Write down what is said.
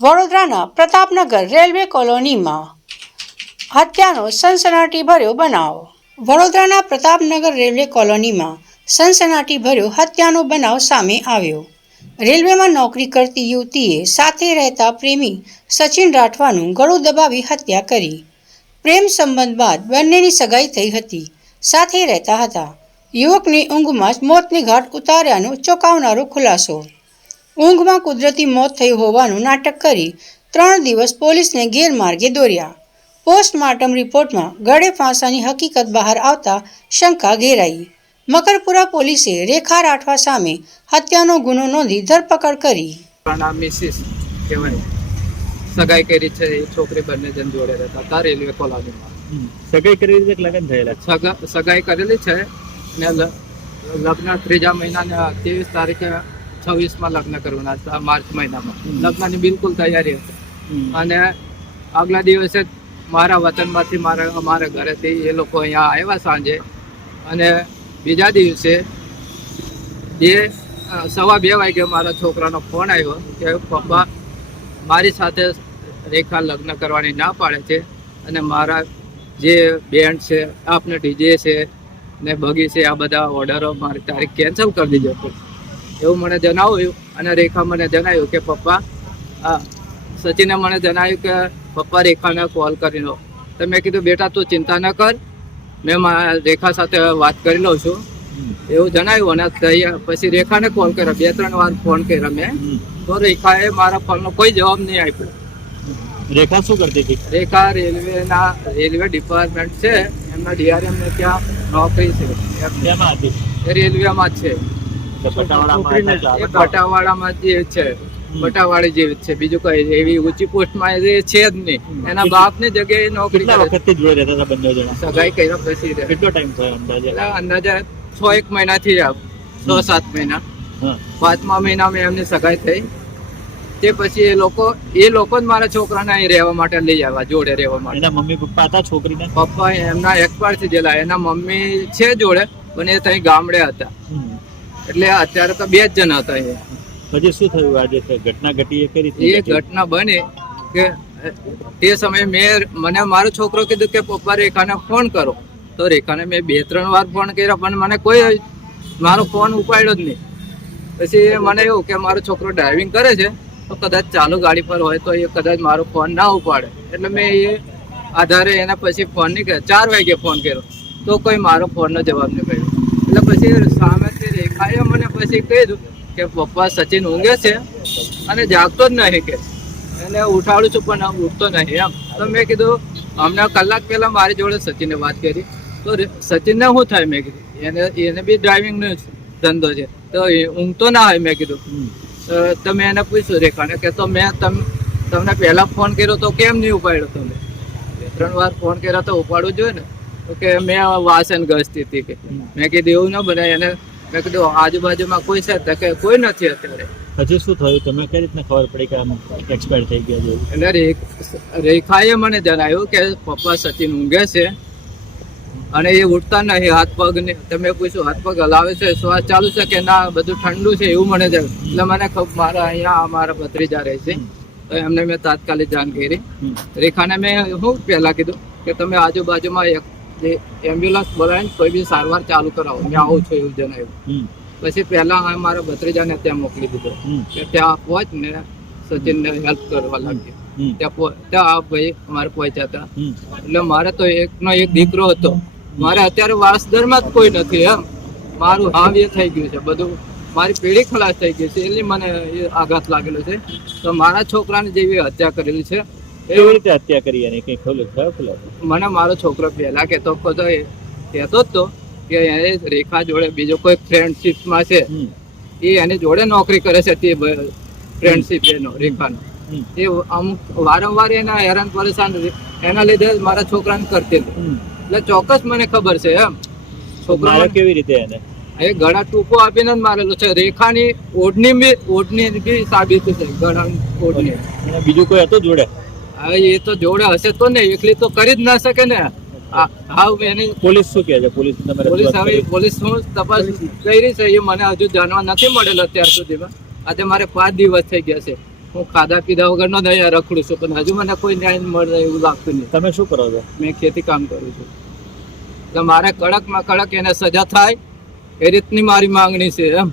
વડોદરાના પ્રતાપનગર રેલવે કોલોનીમાં હત્યાનો સનસનાટીભર્યો બનાવ. વડોદરાના પ્રતાપનગર રેલવે કોલોનીમાં સનસનાટીભર્યો હત્યાનો બનાવ સામે આવ્યો. રેલવેમાં નોકરી કરતી યુવતીએ સાથે રહેતા પ્રેમી સચિન રાઠવાનું ગળું દબાવી હત્યા કરી. પ્રેમ સંબંધ બાદ બંનેની સગાઈ થઈ હતી. સાથે રહેતા હતા. યુવકને ઊંઘમાં જ મોતને ઘાટ ઉતાર્યાનો ચોંકાવનારો ખુલાસો. ઊંઘમાં કુદરતી મોત થઈ હોવાનું નાટક કરી 3 દિવસ પોલીસને ગેરમાર્ગે દોર્યા. પોસ્ટમોર્ટમ રિપોર્ટમાં ગળે ફાંસાની હકીકત બહાર આવતા શંકા ઘેરાઈ. મકરપુરા પોલીસે રેખા રાઠવા સામે હત્યાનો ગુનો નોંધી ધરપકડ કરી. મિસિસ કહેવાય સગાઈ કરી છે. એ છોકરી બંને જણ જોડે રહેતા હતા રેલવે કોલોનીમાં. સગાઈ કરી રીતે લગ્ન થયેલા? સગાઈ કરેલી છે ને લગ્ન 3જા મહિનાના 23 તારીખે 26માં લગ્ન કરવાના હતા. માર્ચ મહિનામાં લગ્નની બિલકુલ તૈયારી હતી. અને આગલા દિવસે મારા વતનમાંથી અમારા ઘરેથી એ લોકો અહીંયા આવ્યા સાંજે. અને બીજા દિવસે 2:15 વાગે મારા છોકરાનો ફોન આવ્યો કે પપ્પા મારી સાથે રેખા લગ્ન કરવાની ના પાડે છે અને મારા જે બેન્ડ છે, આપને ડીજે છે ને બગી છે, આ બધા ઓર્ડરો મારી તારીખ કેન્સલ કરી દીધો હતો એવું મને જણાવ્યું. અને રેખા મને જણાવ્યું કે પપ્પા સચિને મને જણાવ્યું કે પપ્પા રેખાને કોલ કરી લો. તો મેં કીધું બેટા તું ચિંતા ન કર, મેં રેખા સાથે વાત કરી લઉં છું એવું જણાવ્યું. અને પછી રેખાને કોલ કર્યો. 2-3 વાર ફોન કર્યો મેં, તો રેખાએ મારા ફોનનો કોઈ જવાબ નહીં આપ્યો. રેખા શું કરતી હતી? રેખા રેલવે ડિપાર્ટમેન્ટ છે, એમના ડીઆરએમ ને ત્યાં નોકરી છે. એ રેલવેમાં જ છે. પટાવાળામાં જે છે, પટાવાળી જેવી છે. બીજું કઈ એવી ઊંચી પોસ્ટમાં છે જ નહીં. એના બાપની જગ્યાએ નોકરી કરે. સગાઈ કર્યા પછી કેટલો ટાઈમ થયો અંદાજે 6-1 મહિનાથી 6-7 મહિના. 5મા મહિનામાં એમની સગાઈ થઈ. તે પછી એ લોકો જ મારા છોકરાને અહીં રહેવા માટે લઈ આવ્યા, જોડે રહેવા માટે. એના મમ્મી પપ્પા હતા છોકરીને? પપ્પા એમના એક્સપાયર થઈ ગયેલા. એના મમ્મી છે જોડે, પણ એ ત્યાં ગામડે હતા. એટલે અત્યારે તો 2 જ જણ હતા. પછી શું થયું આજે ઘટના ઘટી? એ ઘટના બની કે તે સમયે મને મારો છોકરો કીધું કે પપ્પા રેખાને ફોન કરો. તો રેખાને મેં 2-3 વાર ફોન કર્યો, પણ મને કોઈ મારો ફોન ઉપાડ્યો જ નહીં. પછી મને એવું કે મારો છોકરો ડ્રાઇવિંગ કરે છે, તો કદાચ ચાલુ ગાડી પર હોય તો એ કદાચ મારો ફોન ના ઉપાડે. એટલે મેં એ આધારે એના પછી ફોન નહીં કર્યો. 4 વાગે ફોન કર્યો તો કોઈ મારો ફોનનો જવાબ નહીં કર્યો. એટલે પછી સામેથી રેખાએ મને પછી કીધું કે પપ્પા સચિન ઊંઘે છે અને જાગતો જ નહીં, કે એને ઉઠાડું છું પણ ઉઠતો નહીં એમ. તો મેં કીધું હમણાં કલાક પહેલા મારી જોડે સચિને વાત કરી. તો સચિનને શું થાય મેં કીધું, એને બી ડ્રાઇવિંગનો ધંધો છે, તો ઊંઘતો ના હોય. મેં કીધું તમે એને પૂછ્યું રેખાને કે તો મેં તમને પહેલા ફોન કર્યો તો કેમ નહીં ઉપાડ્યો? તમે 2-3 વાર ફોન કર્યા તો ઉપાડવું જોઈએ ને. તો કે મેં વાસણ ઘસતી હતી. કે મેં કીધું એવું ના બનાય. એને મેં કીધું આજુબાજુમાં કોઈ છે? તો કે કોઈ નથી અત્યારે. હજી શું થયું? તમે કઈ રીતના ખબર પડી કે આમ એક્સપાયર થઈ ગયા છે? એટલે રેખાએ મને જણાવ્યું કે પપ્પા સચિન ઊંઘે છે અને એ ઉઠતા નહીં. હાથ પગ ને તમે પૂછ્યું હાથ પગ હલાવે છે, શ્વાસ ચાલુ છે કે ના, બધું ઠંડુ છે એવું મને જણાવ્યું. એટલે મને મારા અહીંયા મારા ભત્રીજા રહે છે, તો એમને મેં તાત્કાલિક જાણ કરી. રેખાને મેં શું પહેલા કીધું કે તમે આજુબાજુમાં એમ્બ્યુલન્સ બોલાવીને કોઈ બી સારવાર ચાલુ કરાવો, મેં આવું છું એવું જણાવ્યું. પછી પહેલા મારા ભત્રીજાને ત્યાં મોકલી દીધો કે ત્યાં પહોંચ ને સચિનને હેલ્પ કરવા લાગી. ત્યાં ભાઈ અમારે પહોંચ્યા હતા. એટલે મારે તો એકનો એક દીકરો હતો. મારે અત્યારે વારસદારમાં જ કોઈ નથી એમ. મારું હાવ એ થઈ ગયું છે બધું. મારી પેઢી ખલાસ થઈ ગઈ છે, એટલે મને આઘાત લાગેલો છે. તો મારા છોકરાને જેવી હત્યા કરેલી છે. એવી રીતે હત્યા કરી? અને કઈ ખોલ્યું? મને મારો છોકરો પહેલા કહેતો જ તો કે એને રેખા જોડે બીજો કોઈ ફ્રેન્ડશીપમાં છે. એ એની જોડે નોકરી કરે છે. તે ફ્રેન્ડશીપ એનો રેખાનો એ અમુક વારંવાર એના હેરાન પરેશાન એના લીધે મારા છોકરાને કરતી. એટલે ચોક્કસ મને ખબર છે એમ. છોકરા કેવી રીતે એને એ ગળા ટૂંકો આપીને જ મારેલો છે. રેખાની ઓઢની બી સાબિત છે. ગળા ઓઢની. બીજું કોઈ હતું જોડે? હવે એ તો જોડે હશે તો ને, એકલી તો કરી જ ના શકે ને. પોલીસ શું કહે છે? પોલીસ શું તપાસ કરી છે એ મને હજુ જાણવા નથી મળેલ અત્યાર સુધીમાં. આજે મારે 5 દિવસ થઈ ગયા છે. હું ખાધા પીધા વગરનો જ અહીંયા રખડું છું, પણ હજુ મને કોઈ ન્યાય મળે એવું લાગતું નહીં. તમે શું કરો છો? મેં ખેતી કામ કરું છું. તો મારે કડકમાં કડક એને સજા થાય એ રીતની મારી માંગણી છે એમ.